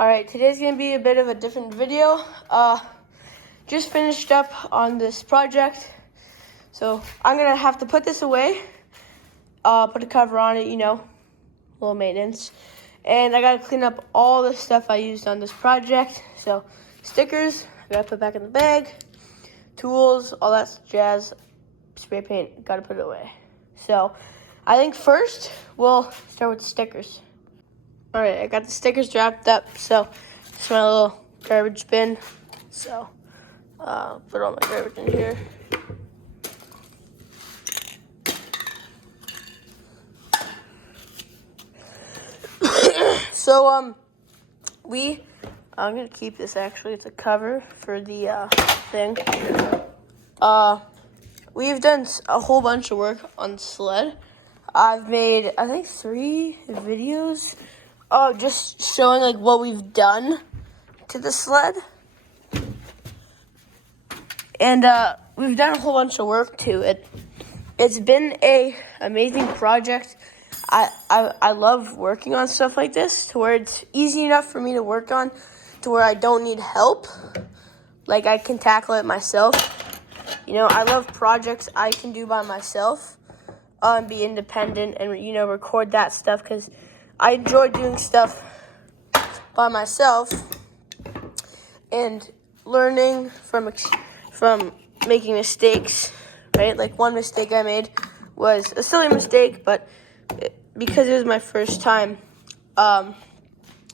Alright, today's going to be a bit of a different video. Just finished up on this project. So I'm going to have to put this away. Put a cover on it, little maintenance. And I got to clean up all the stuff I used on this project. So stickers, I got to put back in the bag. Tools, all that jazz. Spray paint, got to put it away. So I think first we'll start with the stickers. All right, I got the stickers wrapped up, so it's my little garbage bin. So, put all my garbage in here. So, I'm gonna keep this actually. It's a cover for the thing. We've done a whole bunch of work on sled. I've made, I think, 3 videos. Just showing like what we've done to the sled. And we've done a whole bunch of work to it. It's been a amazing project. I love working on stuff like this to where it's easy enough for me to work on to where I don't need help. Like I can tackle it myself. I love projects I can do by myself. And be independent and record that stuff because I enjoy doing stuff by myself and learning from making mistakes, right? Like one mistake I made was a silly mistake, but because it was my first time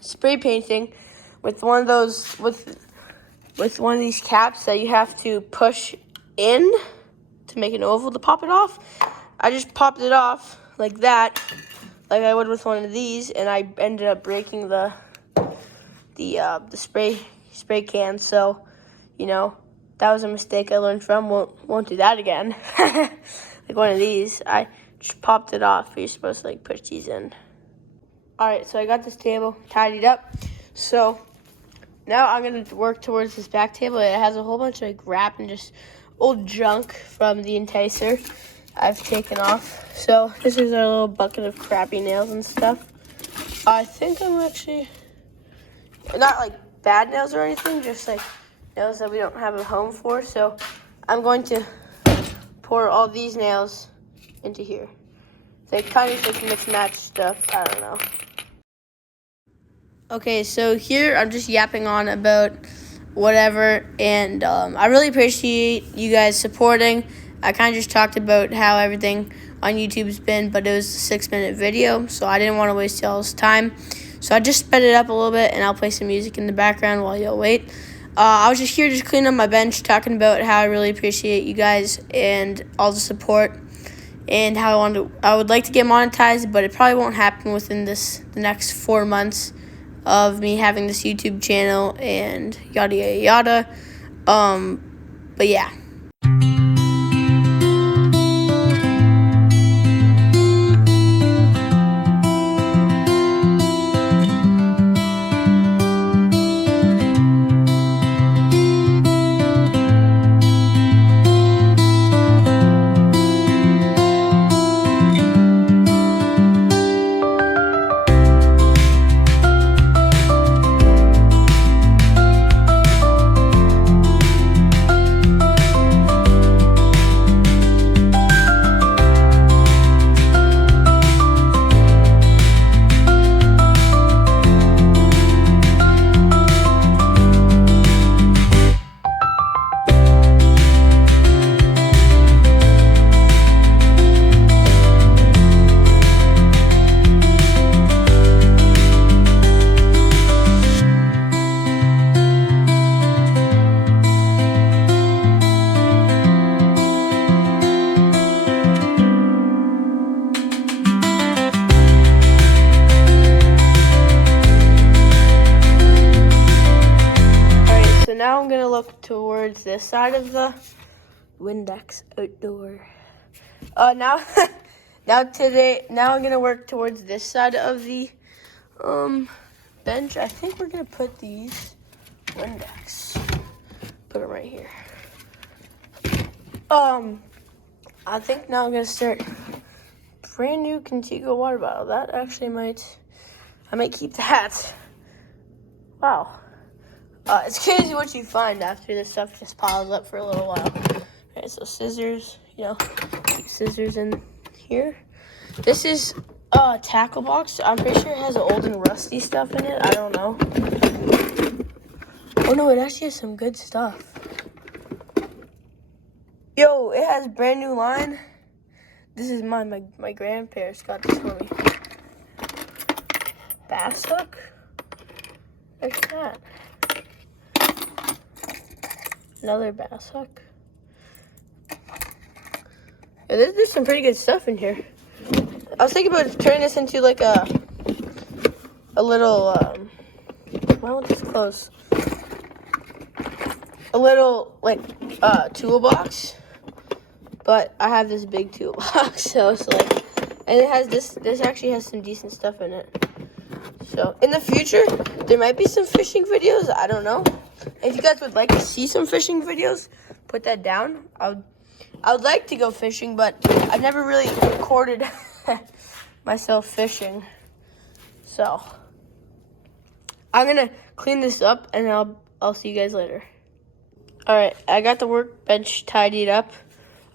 spray painting with one of those with one of these caps that you have to push in to make an oval to pop it off. I just popped it off like that. Like I would with one of these, and I ended up breaking the spray can. So, that was a mistake I learned from. Won't do that again. Like one of these, I just popped it off. You're supposed to push these in. All right, so I got this table tidied up. So now I'm gonna work towards this back table. It has a whole bunch of wrap and just old junk from the Enticer I've taken off. So this is our little bucket of crappy nails and stuff. I think I'm actually, not like bad nails or anything, just like nails that we don't have a home for. So I'm going to pour all these nails into here. They kind of like mix match stuff, I don't know. Okay, so here I'm just yapping on about whatever, and I really appreciate you guys supporting. I kind of just talked about how everything on YouTube's been, but it was a 6-minute video, so I didn't want to waste y'all's time. So I just sped it up a little bit, and I'll play some music in the background while y'all wait. I was just here just cleaning up my bench, talking about how I really appreciate you guys and all the support, and how I would like to get monetized, but it probably won't happen within the next 4 months of me having this YouTube channel and yada yada yada. But yeah. So now I'm gonna look towards this side of the Windex outdoor. Now I'm gonna work towards this side of the bench. I think we're gonna put these Windex. Put them right here. I think now I'm gonna start brand new Contigo water bottle. That actually I might keep that. Wow. It's crazy what you find after this stuff just piles up for a little while. Alright, so scissors, keep scissors in here. This is a tackle box. I'm pretty sure it has old and rusty stuff in it. I don't know. Oh no, it actually has some good stuff. Yo, it has brand new line. This is mine. My grandparents got this for me. Bass hook? What's that? Another bass hook. Yeah, there's some pretty good stuff in here. I was thinking about turning this into like a little, why won't this close? A little, like, toolbox. But I have this big toolbox, so it's like, and it has this actually has some decent stuff in it. So, in the future, there might be some fishing videos, I don't know. If you guys would like to see some fishing videos, put that down. I would like to go fishing, but I've never really recorded myself fishing. So, I'm gonna clean this up, and I'll see you guys later. Alright, I got the workbench tidied up.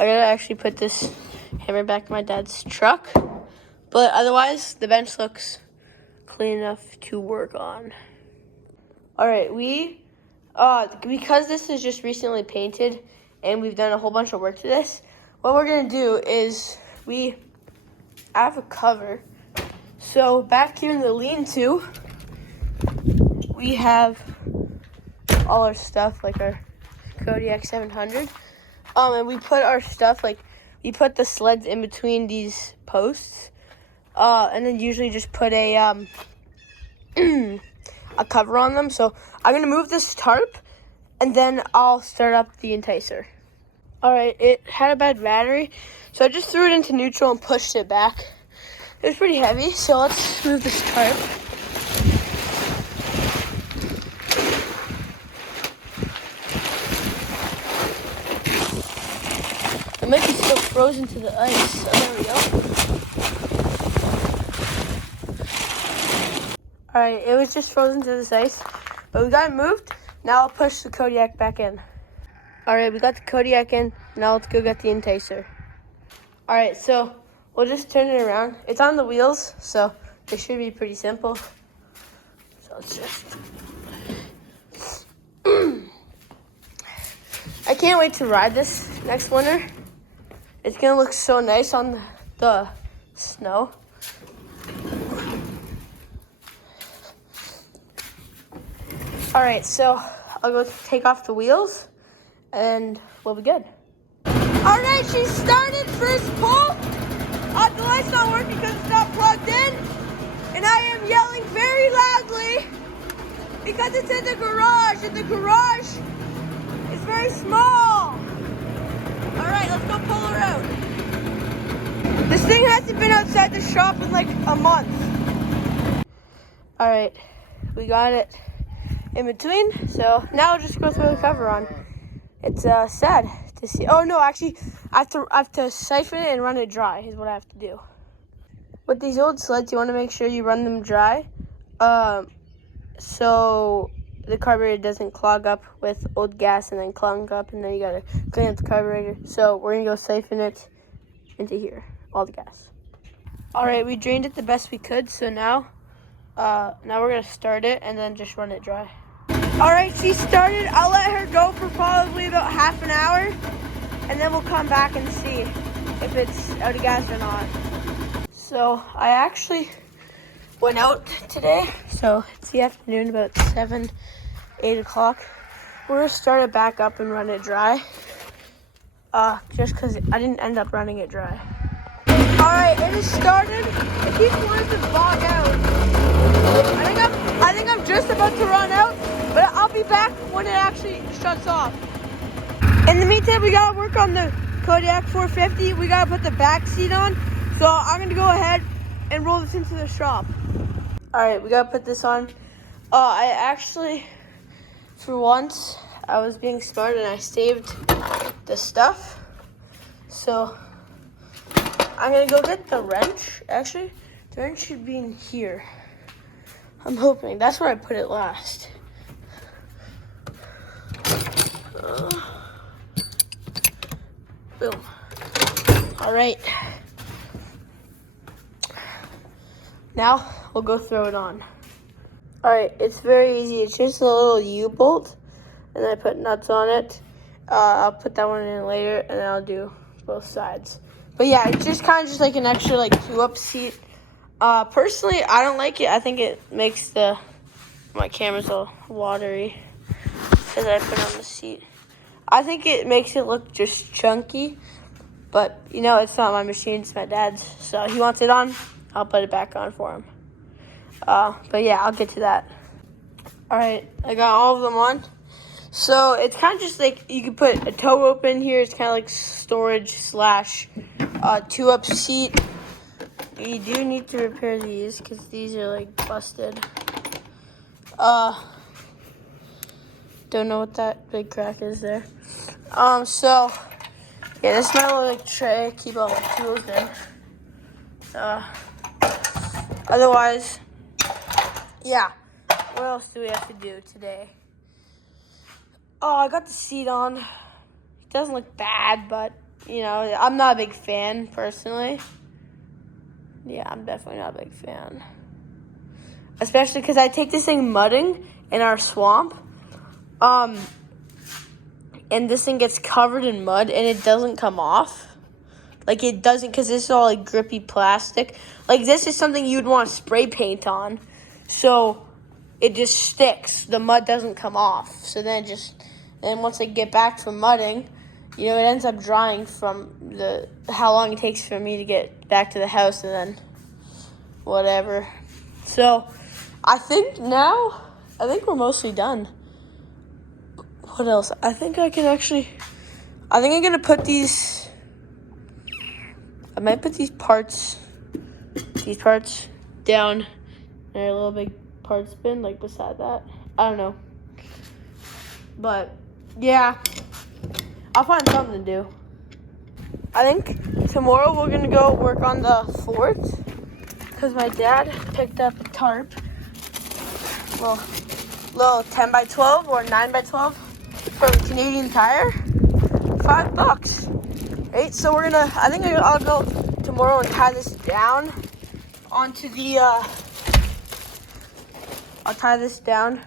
I gotta actually put this hammer back in my dad's truck. But otherwise, the bench looks clean enough to work on. Alright, because this is just recently painted and we've done a whole bunch of work to this, what we're gonna do is I have a cover. So back here in the lean-to, we have all our stuff, like our Kodiak 700. And we put our stuff, like, we put the sleds in between these posts. And then usually just put a cover on them. So I'm going to move this tarp, and then I'll start up the Enticer. Alright, it had a bad battery, so I just threw it into neutral and pushed it back. It was pretty heavy, so let's move this tarp. It might be still frozen to the ice, so there we go. Alright, it was just frozen to this ice, but we got it moved. Now I'll push the Kodiak back in. Alright, we got the Kodiak in. Now let's go get the Enticer. Alright, so we'll just turn it around. It's on the wheels, so it should be pretty simple. So let's just... I can't wait to ride this next winter. It's gonna look so nice on the snow. Alright, so I'll go take off the wheels and we'll be good. Alright, she started first pull. The light's not working because it's not plugged in. And I am yelling very loudly because it's in the garage. And the garage is very small. Alright, let's go pull her out. This thing hasn't been outside the shop in like a month. Alright, we got it in between. So now I'll just go throw the cover on. It's sad to see. Oh no, actually, I have to siphon it and run it dry is what I have to do. With these old sleds, you want to make sure you run them dry, so the carburetor doesn't clog up with old gas and then clog up, and then you gotta clean up the carburetor. So we're gonna go siphon it into here, all the gas. All right, we drained it the best we could. So now we're gonna start it and then just run it dry. All right, she started. I'll let her go for probably about half an hour, and then we'll come back and see if it's out of gas or not. So I actually went out today. So it's the afternoon, about 7, 8 o'clock. We're gonna start it back up and run it dry. Just because I didn't end up running it dry. All right, it has started. It keeps wanting to bog out. I think I'm just about to run out, but I'll be back when it actually shuts off. In the meantime, we gotta work on the Kodiak 450. We gotta put the back seat on. So I'm gonna go ahead and roll this into the shop. All right, we gotta put this on. I actually, for once, I was being smart and I saved the stuff. So I'm gonna go get the wrench. Actually, the wrench should be in here. I'm hoping. That's where I put it last. Boom. All right. Now we'll go throw it on. All right, it's very easy. It's just a little U-bolt, and I put nuts on it. I'll put that one in later, and then I'll do both sides. But yeah, it's just kind of just like an extra like 2-up seat. Personally, I don't like it. I think it makes my camera's all watery because I put it on the seat. I think it makes it look just chunky, but it's not my machine, it's my dad's. So he wants it on, I'll put it back on for him. But yeah, I'll get to that. All right, I got all of them on. So it's kind of just like you could put a tow rope in here. It's kind of like storage / 2-up seat. You do need to repair these because these are like busted. Don't know what that big crack is there. So yeah, this is my little like tray. Keep all my tools in. Otherwise, yeah. What else do we have to do today? Oh, I got the seat on. It doesn't look bad, but I'm not a big fan personally. Yeah, I'm definitely not a big fan. Especially because I take this thing mudding in our swamp. And this thing gets covered in mud and it doesn't come off. Like it doesn't, because this is all like grippy plastic. Like this is something you'd want to spray paint on. So it just sticks. The mud doesn't come off. So then once I get back from mudding, it ends up drying from how long it takes for me to get back to the house and then whatever. So I think we're mostly done. What else? I think I'm going to put these, I might put these parts down in a little big parts bin, like beside that. I don't know. But yeah, I'll find something to do. I think tomorrow we're going to go work on the fort because my dad picked up a tarp. Well, little 10 by 12 or 9 by 12 from Canadian Tire. $5. Right? So I think I'll go tomorrow and tie this down onto I'll tie this down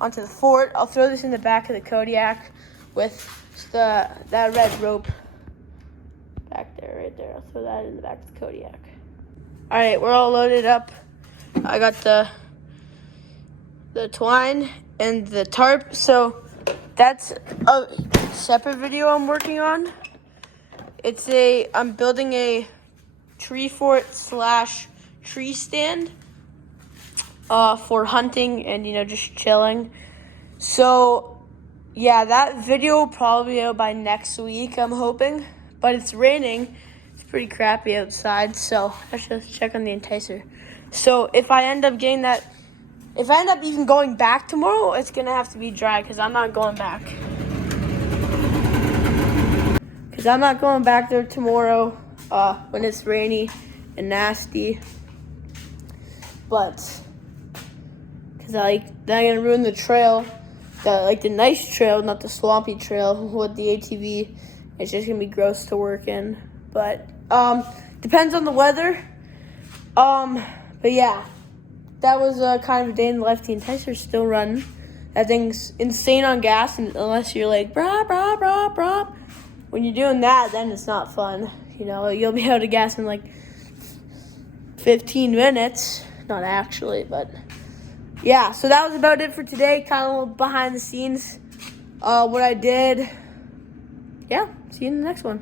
onto the fort. I'll throw this in the back of the Kodiak with that red rope back there, right there. I'll throw that in the back of the Kodiak. All right, we're all loaded up. I got the twine and the tarp. So that's a separate video I'm working on. I'm building a tree fort / tree stand for hunting and just chilling. So yeah, that video will probably be out by next week, I'm hoping. But it's raining. It's pretty crappy outside, so I should check on the enticer. So if I end up even going back tomorrow, it's gonna have to be dry because I'm not going back. Because I'm not going back there tomorrow when it's rainy and nasty. But then I'm gonna ruin the trail, the nice trail, not the swampy trail with the ATV. It's just gonna be gross to work in. But depends on the weather. But yeah, that was kind of a day in the life. The enticer's still running. That thing's insane on gas, and unless you're like brah brah brah brah, when you're doing that, then it's not fun. You'll be out of gas in like 15 minutes. Not actually, but yeah. So that was about it for today. Kind of a little behind the scenes, what I did. Yeah. See you in the next one.